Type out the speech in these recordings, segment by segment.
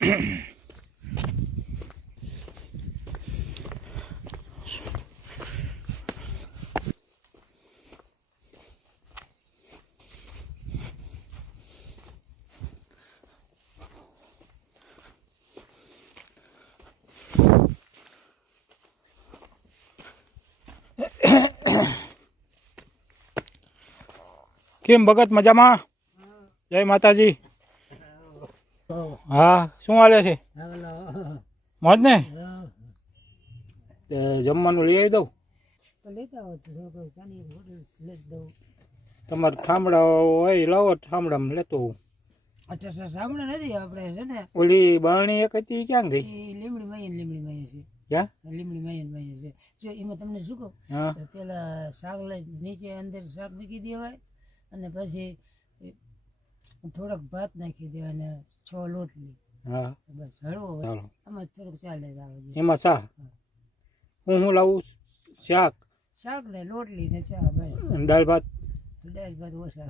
કેમ ભગત મજામાં? જય માતાજી. હા, શું હાલે છે? મોજ ને? જમવાનું લઈ આવી દઉં? તમારે ઠામડા હોય લાવો, ઠામડામાં લેતો હું. સાંભળે નથી આપણે છે ને ઓલી બારણી એક હતી ક્યાં ગઈ? લીમડી માય છે. ક્યાં? લીમડી માય છે. જો એમાં તમને શું કહું, પેલા શાક નીચે અંદર શાક મૂકી દેવાય અને પછી થોડોક ભાત નાખી દેવાય ને 6 લોટલી. હા બસ હળવો હોય આમાં થોડુંક ચાલે આવે. એમાં શા હું લાવું? શાક ને લોટલી ને ચા બસ. દાળ ભાત ઓછા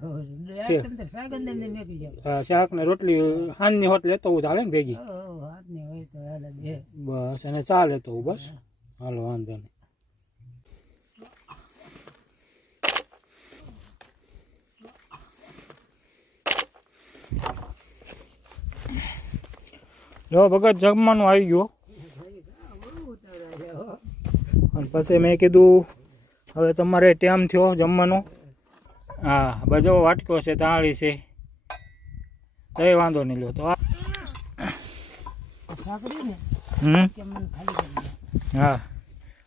શાક અંદર ને મેકી જાવ. શાક ને રોટલી હાંજની હોટ લેતો હું ચાલે ને ભેગી? હાથની હોય તો હાલે બે. બસ અને ચા લેતો હું. બસ હાલો, વાંધો નહીં. જો ભગત જમવાનું આવી ગયું અને પછી મેં કીધું હવે તમારે ટાઈમ થયો જમવાનો. હા બધો વાટકો છે, તાળી છે, કઈ વાંધો નહીં. લો તો હા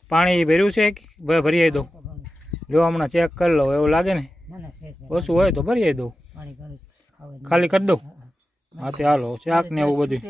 પાણી ભર્યું છે ભરી આવી દઉં. જો હમણાં ચેક કરી લો, એવું લાગે ને ઓછું હોય તો ભરી આવી દઉં, ખાલી કરી દઉં. હા તે હાલો શાક ને એવું બધું.